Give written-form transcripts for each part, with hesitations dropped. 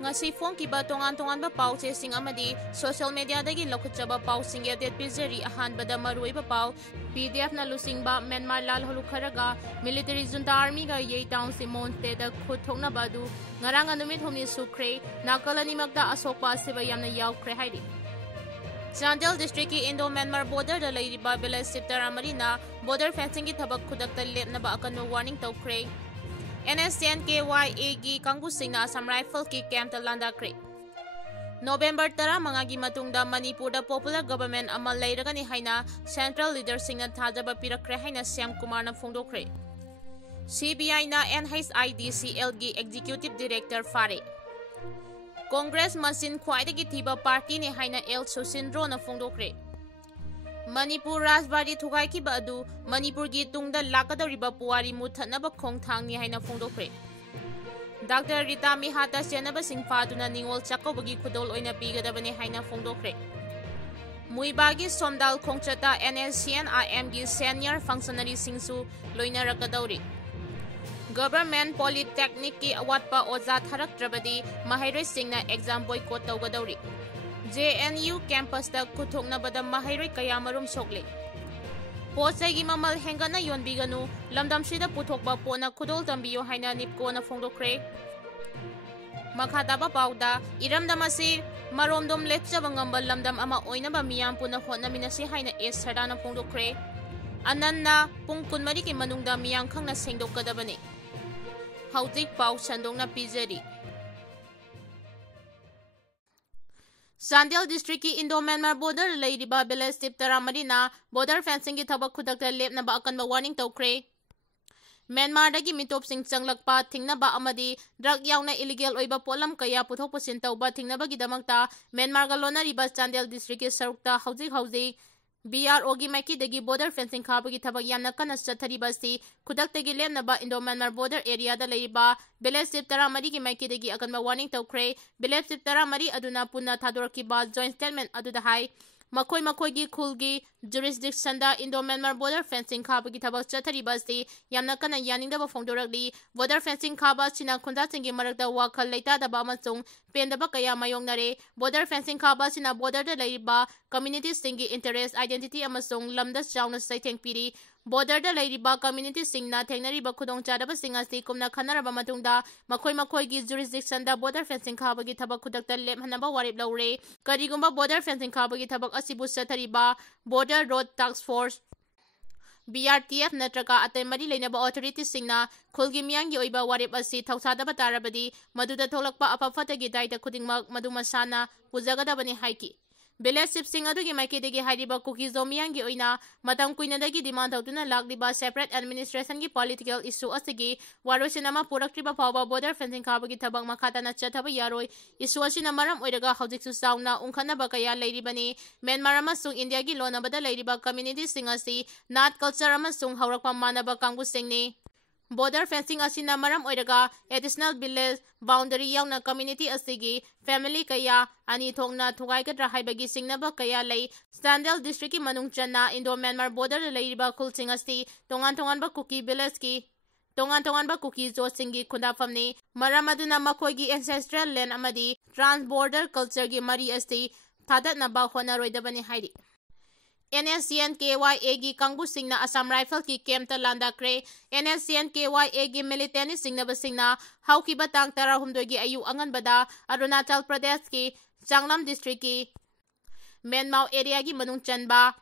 ngasi fongkiba tongan-tonganba pausesing amadi social media dagi lokuchaba pausing update pizeri ahanbada maruiba pau PDF na lusingba Myanmar lal holukharaga military junta army ga yei town simon te da khuthokna badu ngarang anumit homni Sokle nakalani magda asokpa siba yamna yaukre haidi Chandel district ki Indo Myanmar border da leiriba village sector amarina border fencing ki thabak khudakta lepnaba akanno warning Twkhre Nscn KYA gi kangusingna Assam Rifle ki camp landa kre November 10 gi matungda Manipur da popular government amal leiragani haina central leaders singna thajaba pirakre haina Syam Kumar na phongdokre CBI na NHIDCL gi executive director fare Congress masin khwaidagi thiba party ni haina El Susindro na phongdokre Manipur Rajbari Thugai ki badu Manipur gi tungda lakadariba puari muthanaba khongthang ni haina phongdokre Dr. Rita Mihata senaba singfaduna ningol chakobagi khudol oina pigadabani haina phongdokre Muibagi Somdal Khongchata NSCN IM gi senior functionary singsu loina rakadauri Government Polytechnic ki awatpa oza tharaktrabadi mahairoi singna exam boycott tawgadauri JNU campus da kuthokna bada mahairoi kayamarum Sokle Posai gi mamal hengana yonbiganu lamdam sida puthokba pona khudol tambiyo haina nipko na phongdokre Makhataba pauda iramdamasi maromdom lepchaba ngambal lamdam ama oinaba miyam puna hotnaminasi haina es sadana phongdokre Ananna pung kunmari ki manungda miyam khangna sengdokadabani Hautik pau sandongna pizeri Sandel district ki Indo Myanmar border leiriba village tip taramarina border fencing ki thabak khudakta lepnaba akanba warning Twkhre Myanmar dagi mitop sing changlakpa thingnaba amadi drug yauna illegal oiba polam kaya puthok pusin tawba thingnaba gidamakta Myanmar ga lonariba Sandel district ki sarukta hauzik BRO gi maki dagi border fencing khabagi thabak yamna kana chathariba khudakta lemnaba Indo Myanmar border area da leiba village tip taramari gi maki dagi akanba warning Twkhre village tip taramari aduna punna thadorki ba joint statement aduda hai makoi gi khulgi jurisdiction da Indo Myanmar border fencing khabagi thabak chathariba yamna kana yaningda ba phongdorakli border fencing khaba china khunda chingi marakta wakhal leita da ba amachung pendaba kaya mayongnare border fencing khaba china border da leiba community singi interest identity amasung lamda chauna saitheng piri border da leiriba community singna thengnariba khudong chadaba singasi kumna khanaraba matungda makoi gi jurisdiction da border fencing khabagi thabak khudakta lemhanaba warip laure karigumba border fencing khabagi thabak asibu chathariba border road task force BRTF natraga atay mari leynaba authority singna khulgi miyang gi oiba warip asi thausadaba tarabadi maduda tholakpa apafatagi daita khudingmak madumasana pujagadabani haiki Village sipsing adugi maikidegi hariba Kuki zomiyangi oina matam kuinadagi demand tawtuna lakliba separate administration gi political issue asigi warosinama puraktriba pawba border fencing khabagi thabak makhatana chathaba yaroi issue asina maram oiraga hawjiksu sauna ungkhanaba kaya leiribani Myanmar amasung India gi lonabada leiriba community singasi nat culture amasung haurakpa manaba kangbu singni Border fencing asina maram oiraga additional village boundary yauna community asigi family kaya ani thongna thugaigadra haibagi singnaba kaya lei Sandel district ki manung channa Indo Myanmar border leiriba khulsing asi tongan ba Kuki village ki tongan ba Kuki zo singi khundafamni maram aduna makoi gi ancestral land amadi trans border culture gi mari asti thadatna ba honaroidabani haidi NSCN KYA gi kangbu singna Assam Rifle ki camp ta landa kre NSCN KYA gi militant singna basingna hauki batang tara humdoi gi ayu angan bada Arunachal Pradesh ki Changlam district ki Menmau area gi manung chanba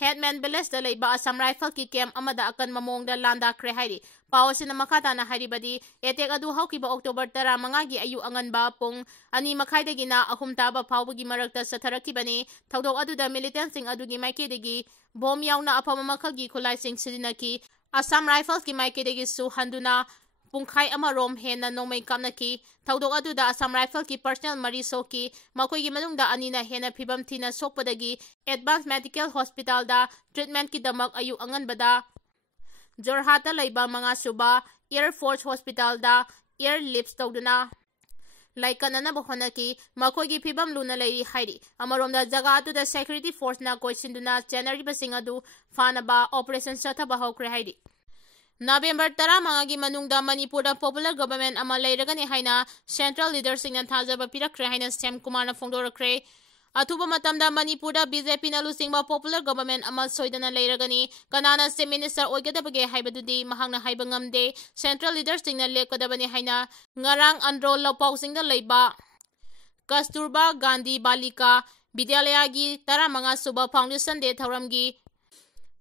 Headman village da leiba Assam Rifle ki camp amada akan mamong da landa kre hairi Pawasina makata na haribadi etek adu haukiba October 15 gi ayu angan ba pung ani makhaidagi na ahum taba phawbagi marakta satharakibani thaudok adu da militant sing adu gi maikidagi bom yauna apama makhal gi khulai sing sidinaki Assam Rifles ki maikidagi su handuna pungkhai amarom hena Nongmei kamnaki thaudok adu da Assam Rifle ki personal mari soki makoi gi manungda anina hena phibam thina sokpadagi advanced medical hospital da treatment ki damak ayu angan bada Jorhata laiba mga suba Air Force Hospital da air lifts tawduna laikanana bohonaki makoi gi phibam luna leiri hairi amaromda jaga atu da security force na koisinduna January basing adu fanaba operation chathaba hokre hairi November 15 manungda Manipur popular government ama leiragani haina central leadership thajaba pirakre haina Sam Kumar na phongdorakre. Athuba matamda Manipur BJP na lusingba popular government ama soidana leiragani kanana se minister oigadabage haibadudi mahangna haiba ngamde central leadership na lepkadabani haina ngarang androl lapausingda leiba Kasturba Gandhi Balika Vidyalaya gi 15 suba foundation de thauramgi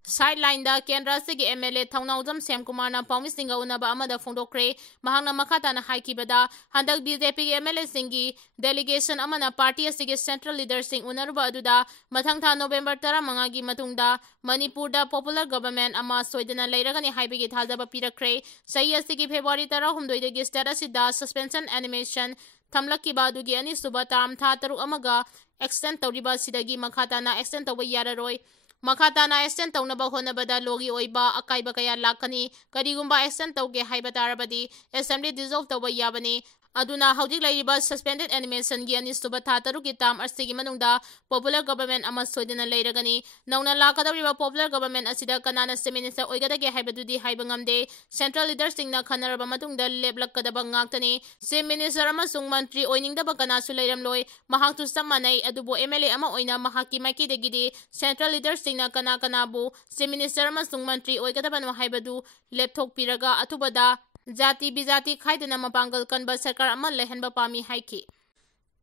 sideline da Kendra sigi MLA Thaunaujam Sam Kumar na Paumi Singa unaba amada phongdokre mahangna makata na haikibada handak BJP MLA singi delegation amana party asigi central leader sing unaruba aduda mathang tha November 15 gi matungda Manipur da popular government ama soidana leiragani haibigi thajaba pirakre sahi asigi February 13 dagi status da suspension animation thamlaki badugi ani suba tam tha taru amaga extend tawriba sidagi makata na extend tawa yararoi makata na extend tawnaba honabada logi oiba akaiba kaya lakani karigumba extend tawge haiba tarabadi assembly dissolve tawa yabani aduna haudik lairiba suspended animation gi ani suba tha taru ki tam asigi manungda popular government ama soidana leiragani nauna lakadariba popular government asida kanana se minister oigadage haibadudi haiba ngamde central leadership na khanaraba matungda leplakadaba ngaktani se minister ama sung mantri oiningdaba kanasu leiramloi mahangtu samanai adubo MLA ama oina mahaki maiki degidi central leadership na kana bu se minister ama sung mantri oigadaba no haibadu lepthok piraga atubada Jati Bijati Khaidana Mapangal Kanba Sarkar Amal Lehenba Pami Haiki.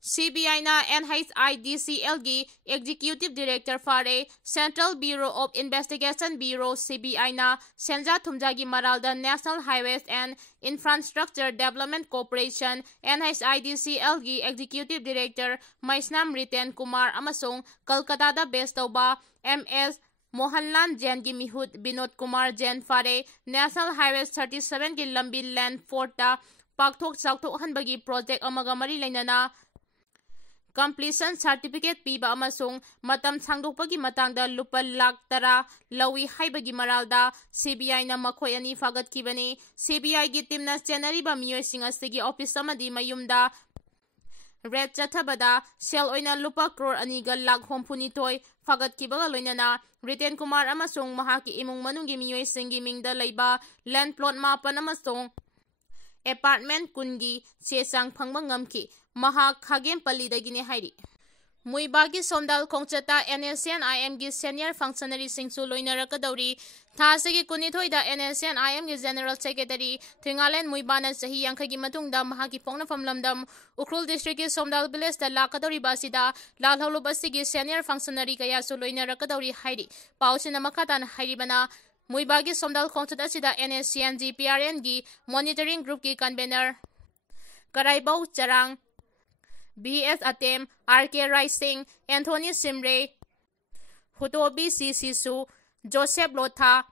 CBI na NHIDCL gi Executive Director Fare Central Bureau of Investigation Bureau CBI na Senja Thumjagi Maralda National Highways and Infrastructure Development Corporation NHIDCL gi Executive Director Maisnam Riten Kumar amasung Kolkata da based tauba MS Mohanlal Jain की मिहुत विनोद कुमार जैन फारे national highway 37 की लंबी land फोर्टा पाकथोक चाकथोक हनबगी project अमगा मरी लेनना completion certificate पीबा अमसुंग मतम सांगदोकपगी मतंगदा लुपा लाख 10 लवी हाइबगी मरालदा CBI ना मखोय अनि फागतखिबनी CBI की टीम ना चेनरीबा मियोयसिंग असगी ऑफिस अमदी मयुमदा रेड चथबदा सेल ओइना लुपा करोड़ अनिगा लाख होमफुनिथोय फागतखिबगा लोइनना रिटेन कुमार अमसुंग महाकी इमुंग मनुंगी मियोयसिंगी मिंगदा लैबा लैंड प्लॉट मापन अमसुंग अपार्टमेंट कुनगी चेचांग फंगबा ngamki महा खागेम पल्लीदगिने हाइरि मुइबागी सोमदाल खोंगचता NSCN-IM की सीनियर फंक्शनरी सिंगसु लोइनरकदौरी थासगी कुनिथोइदा NSCN-IM की जनरल सेक्रेटरी थिंगालेन मुइबाना सही यांखगी मतुंगदा महाकी पोंगनफम लमदम उखरुल डिस्ट्रिक्ट की सोमदाल विलेज दा लाकदौरी बासिदा लालहौलो बसिगी सीनियर फंक्शनरी कयासु लोइनरकदौरी हाइरि पाउसिना मखातान हाइरिबना मुइबागी सोमदाल खोंगचता सिदा NSCN GPRN की मॉनिटरिंग ग्रुप की convener कराइबौ चरांग BS Atem, RK Rising, Anthony Simre, Hutobi Sisu, Joseph Lotha,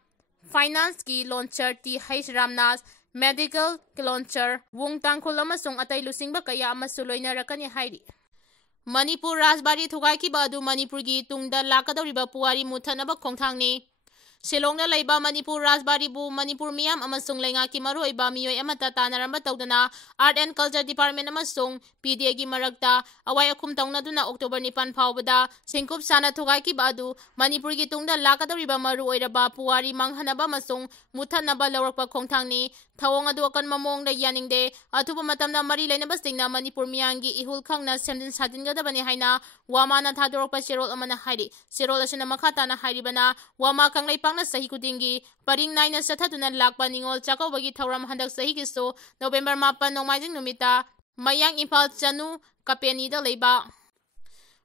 Finance ki launcher T H Ramnas, Medical launcher Wung Tangkulamasung Atay Lusingba kaya masuloy na rakani hairi. Manipur Rasbari Thugay ki badu Manipur gi tungda lakadoriba puwari mutanaba kongthang ni. Silong na layba Manipur Rasbari bu Manipur miyam amasung lenga ki maroy ba miyoy amata tanaramba tawdana Art and Culture Department amasung PDA gi maragta away akum taong na duna October 9 paubada singkup sana thugay ki badu Manipur gi tungda lakadoriba maru oiraba puwari manghanaba masung mutanaba lawrakpa kongthang ni thawong adu akan mamong da yaningde atuba matamda mari lainabas tingna Manipur miyangi ihul khangna semdin sadin gadabani haina wama na thadorokpa sirol amana hairi sirol asina makata na hairi bana wama kanglay pang na sahi kudingi paring naina sathaduna lakpa ningol chakawbagi thawram handak sahi kiso November 10 nongmaijing numita mayang Impal Chanu Kapeni da leiba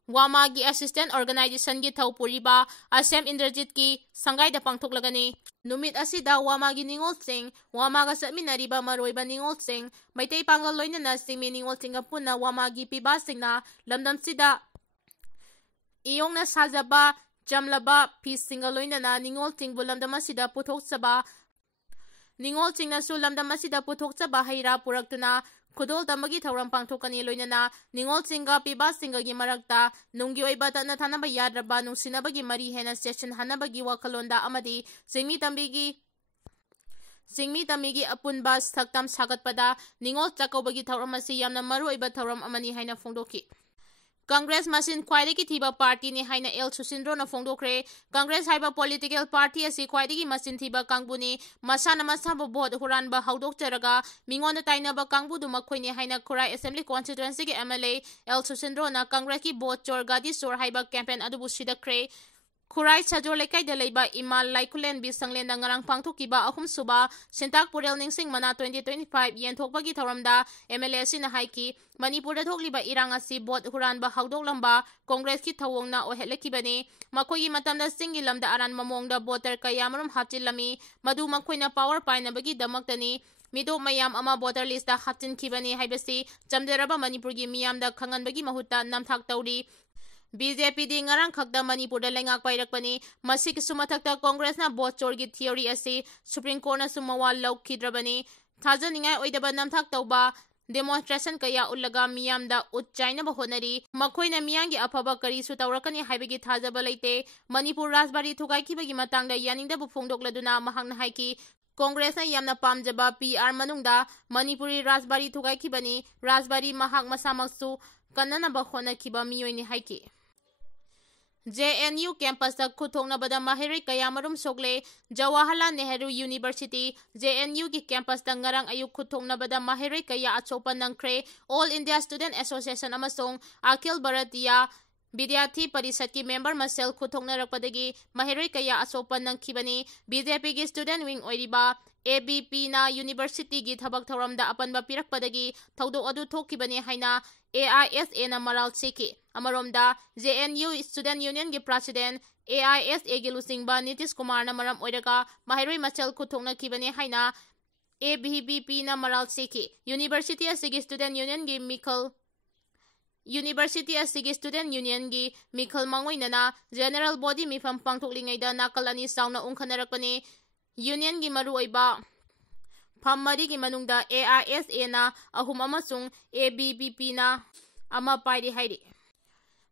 wama gi assistant organization gi thawpuriba Asem Indrajit ki sangai da pangthoklagani numit asida wama gi ningol sing wama ga saminariba maroiba ningol sing maitei pangal loinana singmi ningol singa puna wama gi piba singna lamdam sida iyong na sajaba jamlaba peace single loinana ningol ting bulamdam asida puthok saba ningol ting na su lamdam asida puthok saba haira puraktuna Kudol damagi thawram pangthokani loinana ningol singa piba singa gi marakta nunggi oiba ta na thanaba yadraba nungsinabagi mari hena session hanabagi wakalonda amadi singmi tamigi apunba thaktam sagatpada ningol chakobagi thawram asi yamna maru oiba thawram amani haina phongdoki Congress masin khwaidagi thiba party ni haina El Susindro na phongdokre. Congress haiba political party asi khwaidagi masin thiba kangbuni masana masaba vote huranba haudokjaraga mingonda tainaba kangbudu makhoini haina Kurai Assembly constituency gi MLA El Susindro na Congress ki vote chorgadi sor haiba campaign adubu sidakre. Kurai Sajor Lekai de Leba Imal Laikulen Bisanglen na ngarang pangtukiba ahum suba Sintak Purel Ningsing Mana 2025 yen thokpagi thoramda MLA sina haiki Manipur da thokliba irang asi bot huranba haudok lamba Congress ki thawongna ohelekibani makogi matamda singi lamda aran mamongda voter kayamarum hapchilami madu makoina power painabagi damaktani Mido mayam ama voter list da hapchin kibani haibasi jamderaba Manipur gi miyamda khanganbagi mahutta namthak tawri BJP di ngarang khakda Manipur da lengak pairakpani masik sumathakta Congress na vote chorgi theory asi Supreme Court na sumawa laukidrabani thajaningai oidaba namthak tawba demonstration kaya ullaga miyamda utchaina ba honari makhoina miyangi afaba kari su tawrakani haibagi thajaba leite Manipur Rajbari thugai kibagi matangda yaningda bu phongdokladuna mahangna haiki Congress na yamna pamjaba PR manungda Manipuri Rajbari thugai kibani Rajbari mahak masamaksu kanana ba hona kiba miyoini haiki JNU campus da kuthongna bada mahiri kayamarum Sokle Jawaharlal Nehru University JNU ki campus da ngarang ayuk kuthongna bada mahiri kaya achopa nangkre All India Student Association amasong Akhil Bharatiya Vidyarthi Parishad ki member masel kuthongna rakpadagi mahiri kaya achopa nangkibani BJP ki student wing oiriba ABP na university gi thabak thoramda apanba pirakpadagi thaudok adu thokibani haina AISA na maral siki amaromda JNU Student Union gi president AISA gi lusingba Nitish Kumar na maram oiraga mahiroi machal kuthokna kibani haina ABBP na maral siki University asigi Student Union gi Mikhal University asigi Student Union gi Mikhal mangoinana general body mifam pangthoklingaida nakalani sauna ungkhanarakpani Union gi maru oiba Phammari gi manungda AISA na ahum amasung ABBP na ama pairi hairi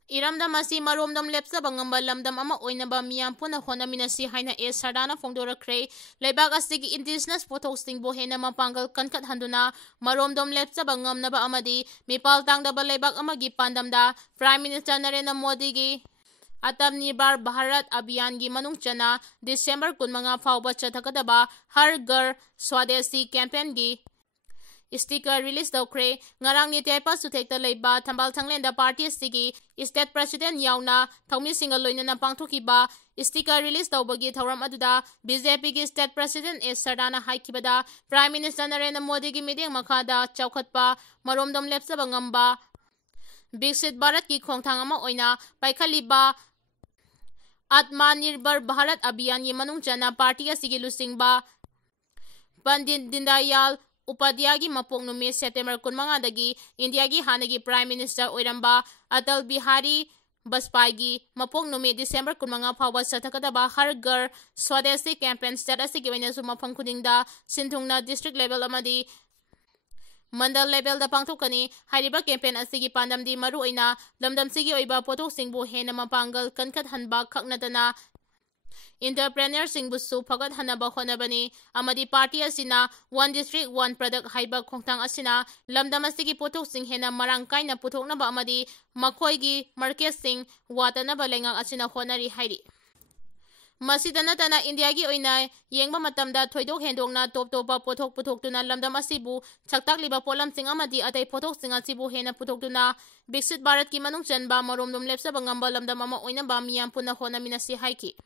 Iramda masi maromdam lepsaba ngamba lamdam ama oinaba miyam puna honaminasi haina sardana phongdorakre leibak asigi indigenous pothosting bo hena mapangal kankat handuna maromdam lepsaba ngamnaba amadi mipal tangdaba leibak amagi pandamda Prime Minister Narendra Modi gi Atmanirbhar Bharat Abhiyan gi manungchana December 15 fauba chathakadaba Har Ghar Swadeshi campaign gi sticker release Twkhre ngarang ni taipa suthekta leiba thambal thanglenda party sigi state president yauna thongmi singal loinana pangthokiba sticker release tawbagi thoram aduda BJP gi state president Sardana haikibada Prime Minister Narendra Modi gi mideng makhada chaukhatpa maromdom lepsaba ngamba Viksit Bharat ki khongthang ama oina paikhaliba Atmanirbhar Bharat Abhiyan gi manungchana party asigi lusingba Pandit Dindayal Upadhyay gi mapong numi September 15 dagi India gi hanagi Prime Minister oiramba Atal Bihari Vajpayee gi mapong numi December 15 fauba sathakadaba Har Ghar Swadeshi campaign state asigi waina su mafam khudingda sinthungna district level amadi Mandal level da pangthokani hariba campaign asigi pandamdi maru oina lamdam sigi oiba potok singbu hena mapangal kankat hanba khaknatana entrepreneur singbu su phagat hanaba honabani amadi party asina one district one product haiba khongthang asina lamdam asigi potok sing hena marang kaina puthoknaba amadi makhoi gi market sing watanaba lengak asina honari hairi Masidana tana India gi oina yengba matamda thoidok hendongna top topa pothok puthokuna lamdam asibu chaktakliba polam sing amadi atai pothok singa sibu hena puthokuna Viksit Bharat ki manungchanba maromdom lepsaba ngamba lamdam ama oina ba miyam puna honaminasi haiki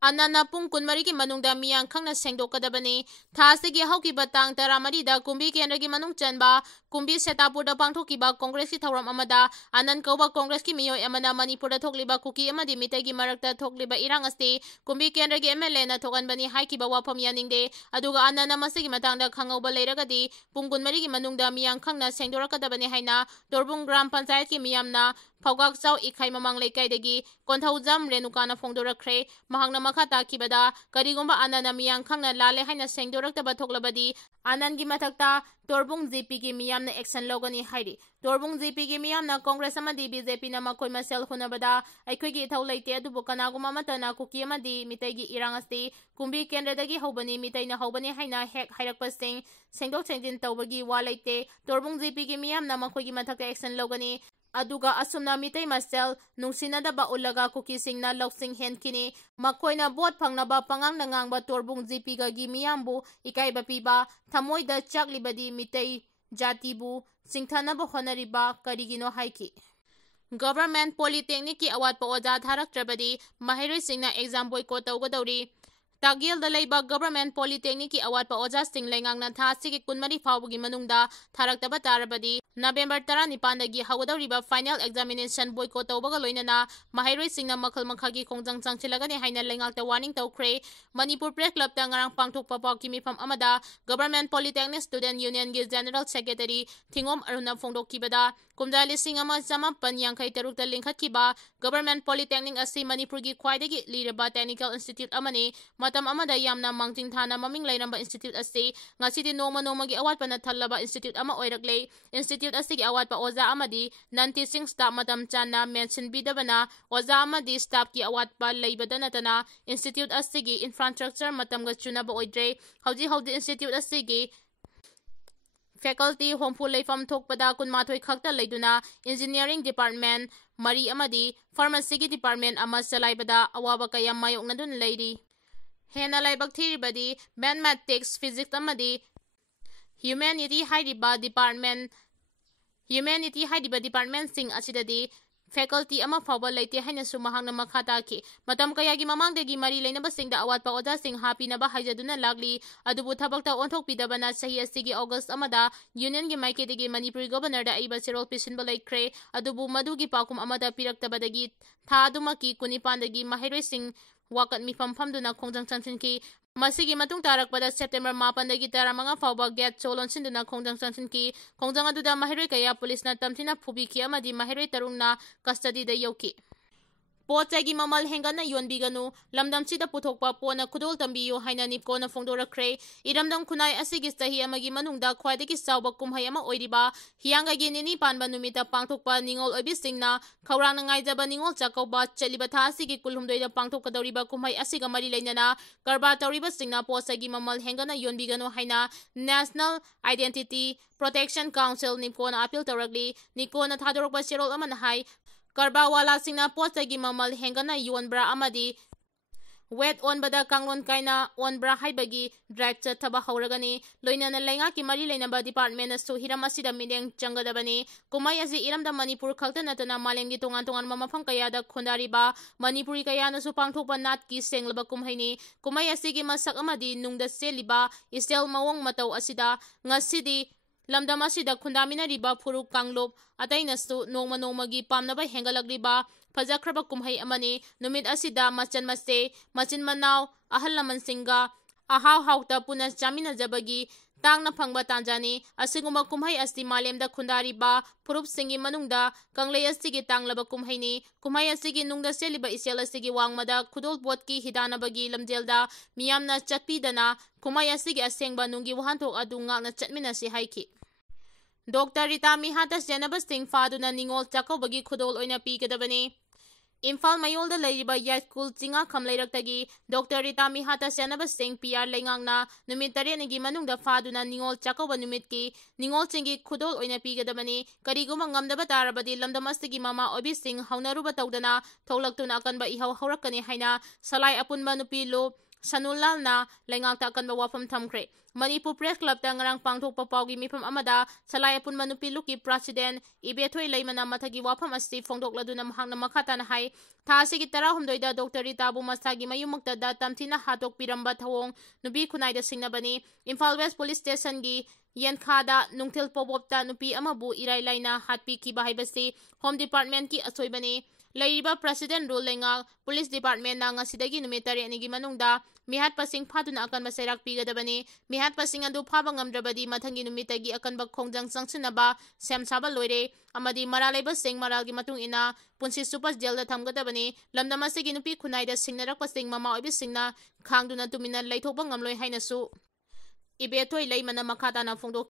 Anana pung kunmari ki manungda miyang khangna sengdokadabani thasigi hauki batang taramari da kumbi kendra gi manungchanba kumbi setapur da pangthokiba Congress ki thawram amada anan kauba Congress ki miyoi amana Manipur da thokliba Kuki amadi mitai gi marakta thokliba irang asti kumbi kendra gi MLA na thokanbani haikiba wafam yaningde aduga anana masigi matangda khangauba leiragadi pung kunmari gi manungda miyang khangna sengdorakadabani haina Torbung Gram Panchayat ki miyamna Phawgak Chau Ikhai Mamang Leikaidagi Konthaujam Renukana Phongdorakre mahangna makha takibada karigomba anana miyang khangna lale haina sengdoraktaba thoklabadi anangi mathakta Torbung GP gi miyamna action logani hairi Torbung GP gi miyamna Congress amadi BJP na makhoi masel hunabada aikhoi gi thau leite adubu kanaguma matana Kuki amadi mitai gi irangasti kumbi kendradagi hobani mitai na hobani haina hek hairakpasing sengdok sengjin tawbagi wa leite Torbung GP gi miyamna makhoi gi mathakta action logani aduga asumna mitay masel nungsinadaba ulaga kukisingna loksing henkini makoina bot pangnaba pangang nangangba torbung GP ga gimiyambu ikaiba piba thamoida chaklibadi mitay jatibu singthanaba honariba karigino haiki Government Polytechnic ki awat pa oja tharaktrabadi mahiroy singna exam boycott tawgadawri Tagil da leiba Government Polytechnic ki awat pa oja sing lengang na tha sigi kunmari fawgi manungda tharaktaba tarabadi November 19 dagi hawadawriba final examination boycott tawbaga loinana mahiroy singna makhal makhagi khongjang changchilagani haina lengakta warning tawkhre Manipur Press Club ta ngarang pangthokpa paw ki mifam amada Government Polytechnic Student Union gi General Secretary Thingom Aruna Phongdokkibada kumda lising ama chamapan yangkhai tarukta lingkhatkiba Government Polytechnic asi Manipur gi khwaidagi liraba Technical Institute amani matam amada yamna mangting thana maming lairamba institute asi ngasidi nongmagi awatpa na thallaba institute ama oirakle institute asigi awatpa oza amadi non-teaching staff matam channa mention bidabana oza amadi staff ki awatpa leibada natana institute asigi infrastructure matamga chunaba oidre hauji institute asigi faculty homeful leifam thokpada kunmathoi khakta leiduna engineering department mari amadi pharmacy gi department ama chalaibada awaba kayam mayoknadun leiri Hena laibak thiribadi mathematics physics amadi humanity hairiba department sing asidadi faculty ama fawba leite haina sumahangna makhata ki matam kayagi mamangdagi mari leinaba singda awatpa oja sing hapinaba haijaduna lagli adubu thabakta onthokpidabana sahi asigi August amada union gi maikedagi Manipuri governor da aiba sirol pisinba laikre adubu madugi pakum amada piraktabadagi thadumaki kunipandagi mahiroy sing wakat mifam famduna khongjang changchinki masigi matung tarakpada September 9 dagi 15 fawba get cholon sinduna khongjang changchinki khongjang aduda mahiroy kaya police na tamthina phubiki amadi mahiroy tarungna custody da yauki Pochagi mamal hengana yonbiganu lamdamchida puthokpa pona kudol tambiyo haina nipkona phongdorakre iramdam khunai asigi sahi amagi manungda khwaidagi sawba kumhai ama oiriba hianga gi nini panba numita pangthokpa ningol obisingna khawrang ngaijaba ningol chakauba chaliba tha asigi kulhumdoida pangthokadoriba kumhai asiga mari leinana karba tawriba singna pochagi mamal hengana yonbiganu haina National Identity Protection Council nipkona appeal tawragli nikona thadorokba serol amana hai Karba wala singna pochagi mamal hengana yonbra amadi wet on bada kanglon kaina on bra haibagi drive chathaba hauragani loinana lenga ki mari leinaba department asu hiram asida mideng changadabani kumai asi iramda Manipur khalta natana malemgi tongan mamafang kaya da khondariba Manipuri kaya nasu pangthokpa nat ki senglaba kumhaini kumai asigi masak amadi nungda seliba istel mawong matau asida ngasidi lamdam asida khundamina riba phuruk kanglop atainasu nongmagi pamnaba hengalagriba fajakraba kumhai amani numit asida machin manau ahal laman singa ahaw hawta puna chamina jabagi tangna phangba tanjani asiguma kumhai asti malemda khundariba phurup singi manungda kanglei asigi tanglaba kumhaini kumhai asigi nungda seliba isel asigi wangmada khudol botki hidanabagi lamjelda miyamna chatpidana kumhai asigi asengba nungi wahanthok adu ngakna chatminasi haiki Dr. Ritami Hatas Janabas Singh Faduna Ningol Chakobagi Khudol Oina Pikadabani Imphal Mayolda Leriba Yaskul Chinga Kamlairaktagi Dr. Ritami Hatas Janabas Singh PR Lengangna Numit Tarenagi Manungda Faduna Ningol Chakoba Numitki Ningol Chingi Khudol Oina Pikadabani Kariguma Ngamdaba Tarabadi Lamdamastagi Mama Obi Singh Haunaruba Tawdana Tolaktuna Akanba Ihaw Haurakani Haina Salai Apunba Nupilo Sanulal na lengangta akan wafam thamkhre Manipur Press Club ta ngarang pangthokpa pawgi mifam amada salai apun manupiluki president ibethoi leimana mathagi wafam asti phongdokladuna mahangna makhata na hai tha asigi 16 da Dr. Ritabu masagi mayumakta da tamthina hatok piramba thawong nubi khunaida singnabani Imphal West Police Station gi Yenkhada Nungthil Pobopta nupi amabu irai laina hatpi ki bahaibasi Home Department ki asoibani Laiba President Rule Lengal Police Department na ngasidagi numitari anigi manungda mihat pasing phatuna akan masairak pigadabani mihat pasing adu phaba ngamdrabadi mathangi numitagi akan bakhongjang sangsinaba semsaba loire amadi maralaiba sing maralgi matung ina punsi super jail da thamgadabani lamdamasigi nupi khunaida singnarak pasing mama obi singna khangduna tumina laithokba ngamloi hainasu ibethoi leimana makhata na phongdok